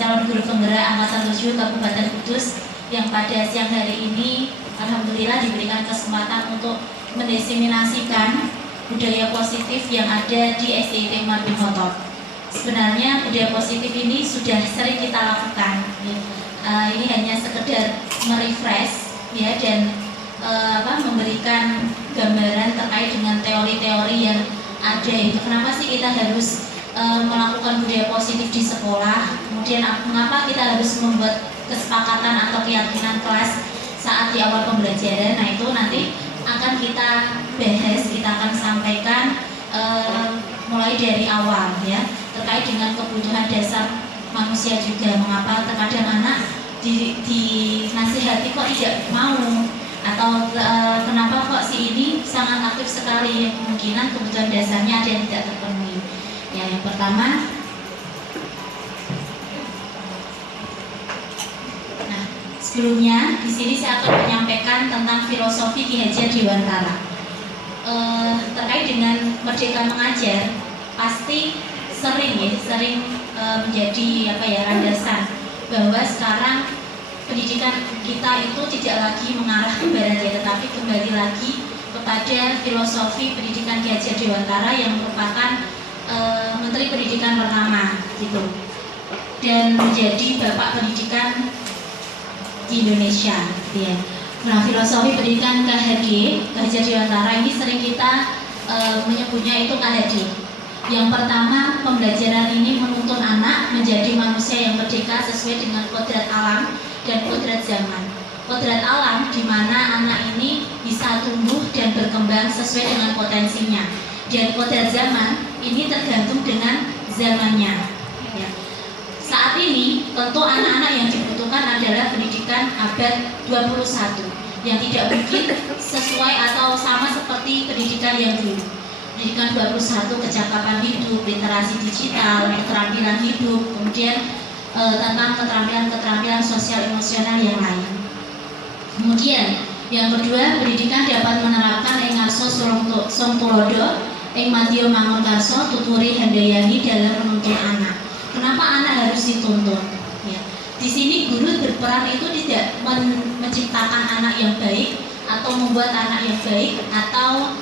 calon guru penggerak Angkatan 7 Kabupaten Kudus yang pada siang hari ini alhamdulillah diberikan kesempatan untuk mendiseminasikan budaya positif yang ada di SDIT Martin Hotor. Sebenarnya budaya positif ini sudah sering kita lakukan. Ini hanya sekedar merefresh ya, dan memberikan gambaran terkait dengan teori-teori yang ada. Itu kenapa sih kita harus melakukan budaya positif di sekolah, kemudian mengapa kita harus membuat kesepakatan atau keyakinan kelas saat di awal pembelajaran. Nah, itu nanti akan kita bahas, kita akan sampaikan mulai dari awal ya, terkait dengan kebutuhan dasar manusia juga. Mengapa terkadang anak dinasihati kok tidak mau, atau kenapa kok si ini sangat aktif sekali, kemungkinan kebutuhan dasarnya ada yang tidak terpenuhi. Ya, yang pertama, nah sebelumnya di sini saya akan menyampaikan tentang filosofi Ki Hajar Dewantara. Terkait dengan Merdeka Mengajar, pasti sering menjadi landasan bahwa sekarang pendidikan kita itu tidak lagi mengarah ke barat ya, tetapi kembali lagi kepada filosofi pendidikan Ki Hajar Dewantara yang merupakan Menteri Pendidikan pertama gitu, dan menjadi bapak pendidikan di Indonesia gitu ya. Nah, filosofi pendidikan KHD, Ki Hajar Dewantara ini sering kita menyebutnya itu KHD. Yang pertama, pembelajaran ini menuntun anak menjadi manusia yang merdeka sesuai dengan kodrat alam dan kodrat zaman. Kodrat alam di mana anak ini bisa tumbuh dan berkembang sesuai dengan potensinya. Dan kodrat zaman ini tergantung dengan zamannya. Ya. Saat ini tentu anak-anak yang dibutuhkan adalah pendidikan abad 21 yang tidak mungkin sesuai atau sama seperti pendidikan yang dulu. Pendidikan 21, kecakapan hidup, literasi digital, keterampilan hidup, kemudian tentang keterampilan sosial emosional yang lain. Kemudian yang kedua, pendidikan dapat menerapkan engarso songtulodo, Madyo Mangunkarso, Tuturi Handayani dalam menuntun anak. Kenapa anak harus dituntun? Ya. Di sini guru berperan itu tidak menciptakan anak yang baik atau membuat anak yang baik atau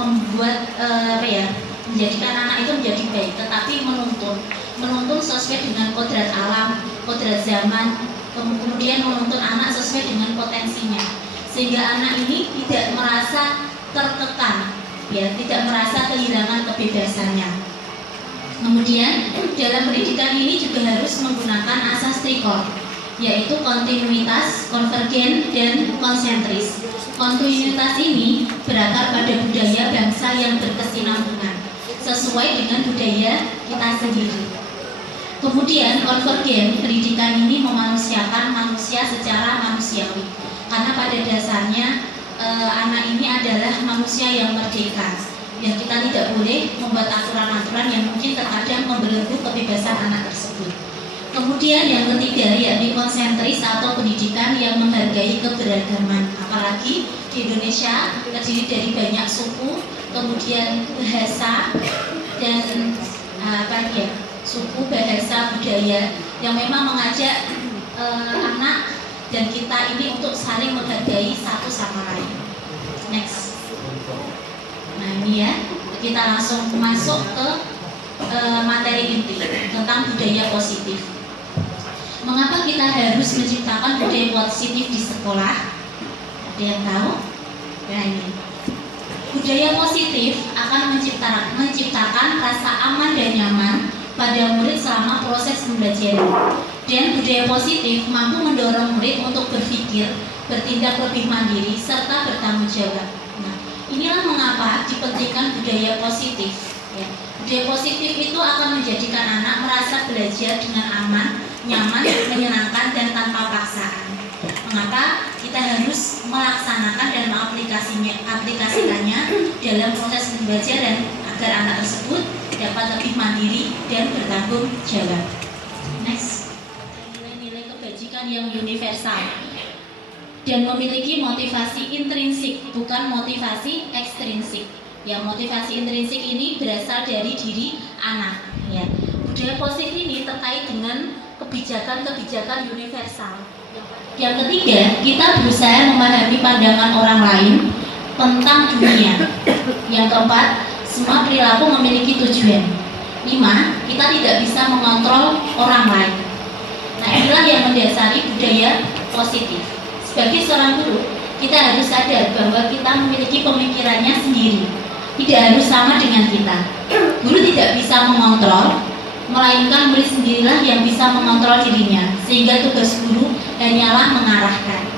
membuat menjadikan anak itu menjadi baik, tetapi menuntun sesuai dengan kodrat alam, kodrat zaman, kemudian menuntun anak sesuai dengan potensinya, sehingga anak ini tidak merasa tertekan, ya, tidak merasa kehilangan kebebasannya. Kemudian dalam pendidikan ini juga harus menggunakan asas trikor, yaitu kontinuitas, konvergen, dan konsentris. Kontinuitas ini berakar pada budaya bangsa yang berkesinambungan sesuai dengan budaya kita sendiri. Kemudian konvergen, pendidikan ini memanusiakan manusia secara manusiawi, karena pada dasarnya anak ini adalah manusia yang merdeka, dan kita tidak boleh membuat aturan-aturan yang mungkin terkadang membelenggu kebebasan anak tersebut. Kemudian yang ketiga, yakni konsentris atau pendidikan yang menghargai keberagaman. Apalagi di Indonesia terdiri dari banyak suku, kemudian bahasa, dan suku, bahasa, budaya yang memang mengajak anak dan kita ini untuk saling menghargai satu sama lain. Next. Nah, ini ya, kita langsung masuk ke materi inti tentang budaya positif. Mengapa kita harus menciptakan budaya positif di sekolah? Ada yang tahu? Nah, ini budaya positif akan menciptakan rasa aman dan nyaman pada murid selama proses pembelajaran. Dan budaya positif mampu mendorong murid untuk berpikir, bertindak lebih mandiri, serta bertanggung jawab. Nah, inilah mengapa dipentingkan budaya positif. Ya. Budaya positif itu akan menjadikan anak merasa belajar dengan aman, nyaman, menyenangkan, dan tanpa paksaan. Mengapa kita harus melaksanakan dan mengaplikasikannya dalam proses pembelajaran agar anak tersebut dapat lebih mandiri dan bertanggung jawab. Next. Nilai-nilai kebajikan yang universal dan memiliki motivasi intrinsik, bukan motivasi ekstrinsik. Ya, motivasi intrinsik ini berasal dari diri anak. Ya. budaya positif ini terkait dengan kebijakan-kebijakan universal. Yang ketiga, kita berusaha memahami pandangan orang lain tentang dunia. Yang keempat, semua perilaku memiliki tujuan. 5, kita tidak bisa mengontrol orang lain. Nah, inilah yang mendasari budaya positif. Sebagai seorang guru, kita harus sadar bahwa kita memiliki pemikirannya sendiri. Tidak harus sama dengan kita. Guru tidak bisa mengontrol, melainkan murid sendirilah yang bisa mengontrol dirinya. Sehingga tugas guru hanyalah mengarahkan.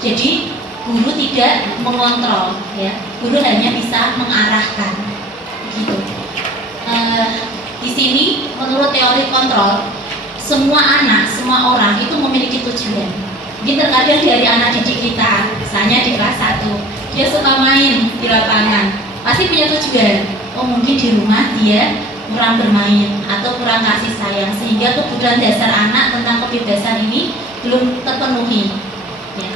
Jadi guru tidak mengontrol, ya. Guru hanya bisa mengarahkan. Gitu. Di sini menurut teori kontrol, semua anak, semua orang itu memiliki tujuan. Mungkin terkadang dari anak didik kita, misalnya di kelas 1, dia suka main di lapangan, pasti punya tujuan. Oh, mungkin di rumah dia kurang bermain atau kurang kasih sayang, sehingga kebutuhan dasar anak tentang kebebasan ini belum terpenuhi. Ya.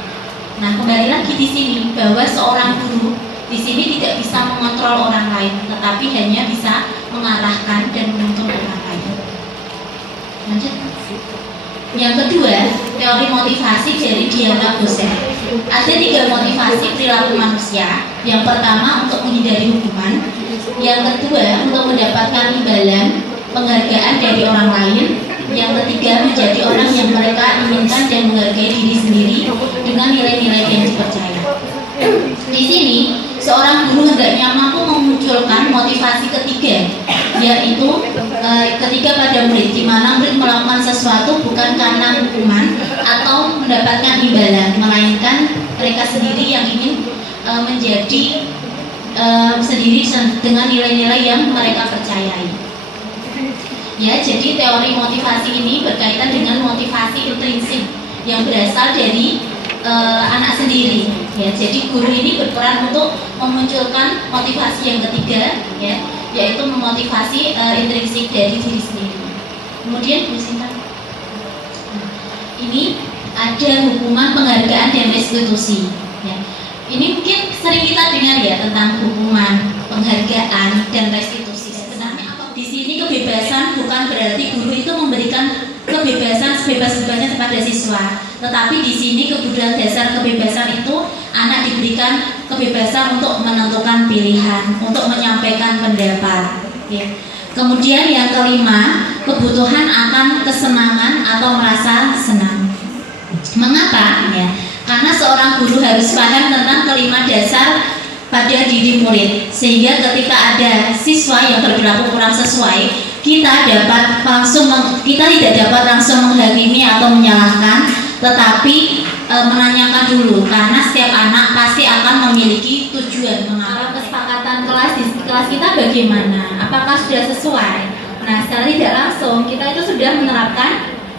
Nah, kembali lagi di sini bahwa seorang guru di sini tidak bisa mengontrol orang lain, tetapi hanya bisa mengarahkan dan menuntun orang lain. Lanjut. Yang kedua, teori motivasi dari Diana Gosen. Ada 3 motivasi perilaku manusia. Yang pertama untuk menghindari hukuman, yang kedua untuk mendapatkan imbalan, penghargaan dari orang lain, yang ketiga menjadi orang yang mereka inginkan dan menghargai diri sendiri dengan nilai-nilai yang dipercaya. Di sini seorang guru hendaknya mampu memunculkan motivasi ketiga, yaitu ketika pada murid, di mana murid melakukan sesuatu bukan karena hukuman atau mendapatkan imbalan, melainkan mereka sendiri yang ingin menjadi sendiri dengan nilai-nilai yang mereka percayai. Ya, jadi teori motivasi ini berkaitan dengan motivasi intrinsik yang berasal dari anak sendiri. Ya, jadi guru ini berperan untuk memunculkan motivasi yang ketiga, ya, yaitu memotivasi intrinsik dari diri sendiri. Kemudian Bu Sinta, ini ada hukuman, penghargaan, dan restitusi. Ya. Ini mungkin sering kita dengar ya tentang hukuman, penghargaan, dan restitusi. Sebenarnya apa? Di sini kebebasan bukan berarti guru itu memberikan kebebasan sebebas-bebasnya kepada siswa, tetapi di sini kebutuhan dasar kebebasan itu anak diberikan kebebasan untuk menentukan pilihan, untuk menyampaikan pendapat. Ya. Kemudian yang kelima, kebutuhan akan kesenangan atau merasa senang. Mengapa? Ya, karena seorang guru harus paham tentang kelima dasar pada diri murid, sehingga ketika ada siswa yang berperilaku kurang sesuai, kita tidak dapat langsung menghakimi atau menyalahkan, tetapi menanyakan dulu, karena setiap anak pasti akan memiliki tujuan. Mengapa kesepakatan kelas di kelas kita bagaimana? Apakah sudah sesuai? Nah, secara tidak langsung kita itu sudah menerapkan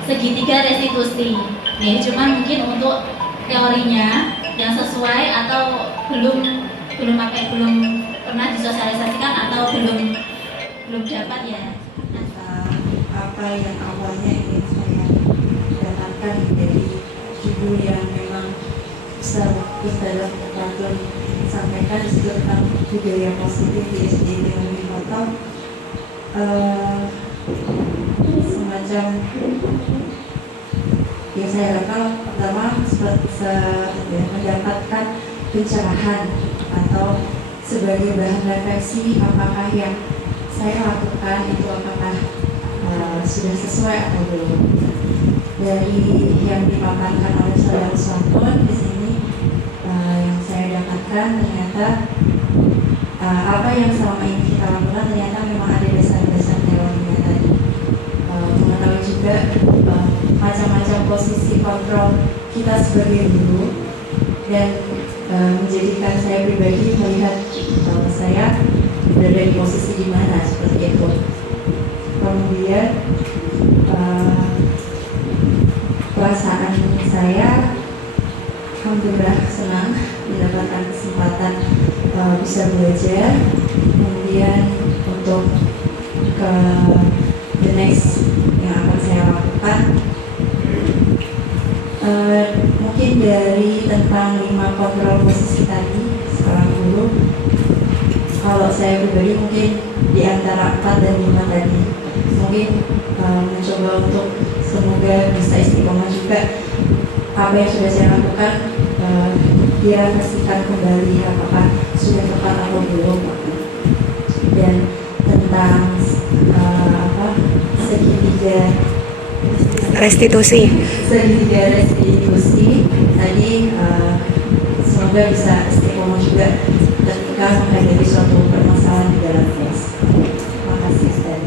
segitiga restitusi. Ya, cuman mungkin untuk teorinya yang sesuai atau belum pernah disosialisasikan atau belum dapat ya. Apa yang awalnya ingin saya dapatkan dari ibu yang memang besar dalam peraturan sampaikan di situ tentang budaya positif di SD Teori Kota, semacam yang saya lakukan pertama mendapatkan pencerahan atau sebagai bahan refleksi apakah yang saya lakukan itu apakah sudah sesuai atau belum. Dari yang dipaparkan oleh saudara Santun di sini yang saya dapatkan ternyata apa yang selama ini kita lakukan ternyata memang ada dasar-dasar teorinya tadi. Mengetahui juga macam-macam posisi kontrol kita sebagai guru dan menjadikan saya pribadi melihat bahwa saya berada di posisi di mana seperti itu. Kemudian perasaan saya alhamdulillah senang mendapatkan kesempatan bisa belajar. Kemudian untuk ke the next yang akan saya lakukan mungkin dari tentang 5 kontrol posisi tadi seorang guru, kalau saya pribadi mungkin di antara 4 dan 5 tadi mungkin mencoba untuk semoga bisa istiqomah juga apa yang sudah saya lakukan, direfleksikan kembali apakah sudah tepat atau belum, dan tentang segitiga restitusi tadi, semoga bisa istiqomah juga ketika menghadapi suatu permasalahan di dalam kelas. Terima kasih Ustaz.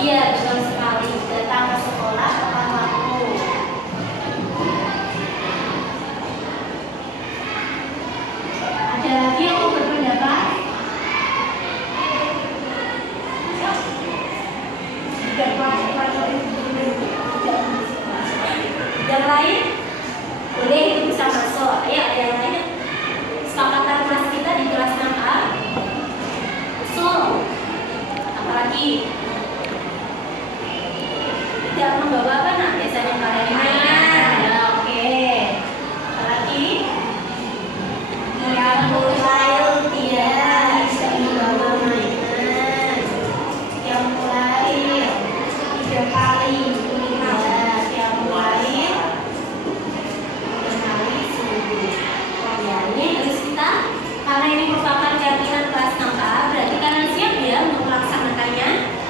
Iya, betul sekali. Datang ke sekolah tepat waktu. Ada lagi yang mau berpendapat? Yang lain? Boleh, itu bisa masuk. Ayo, ada yang lain? Kesepakatan kelas kita di kelas 6A. Usul. Apalagi? Tidak membawa apa nak biasanya kalian mainan? Ya, oke. Apalagi? Yang mulai tidak membawa mainan. Yang mulai 3 kali yang mulai 3 kali seminggu. Ya, ini harus kita, karena ini merupakan keyakinan kelas 6A, berarti kalian siap ya untuk melaksanakannya?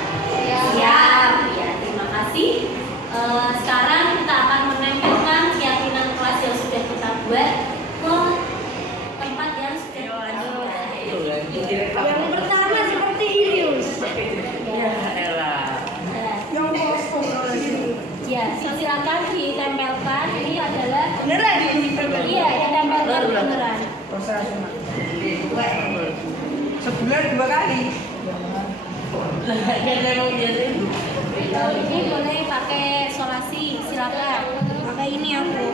Siap. Ya, terima kasih. Sekarang kita akan menempelkan keyakinan kelas yang sudah kita buat ke tempat yang sudah kita buat. Yang pertama seperti ini, Ya, silakan ditempelkan. Ini adalah beneran iya, ditempelkan beneran. sebulan 2 kali. Ini boleh pakai solasi, silakan. Pakai ini aku.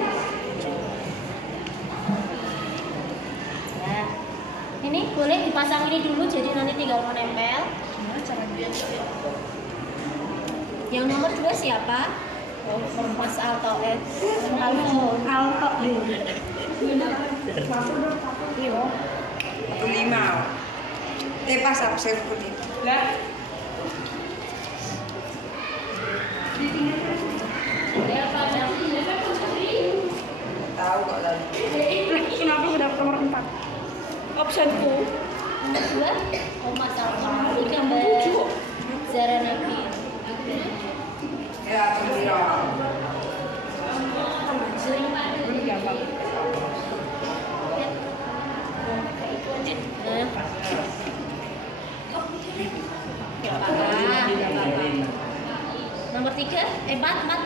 Nah, ini boleh dipasang ini dulu, jadi nanti tinggal menempel. Yang nomor 2 siapa? Mas Alto. Alto dulu. 5. Pas aku saya putih. Lah. Tahu kok tadi. Kenapa udah nomor 4? Optionku. Nomor 2, Mas Alto. Ini gambar Zara Nabi. Ya, kira. Nomor 3, 4.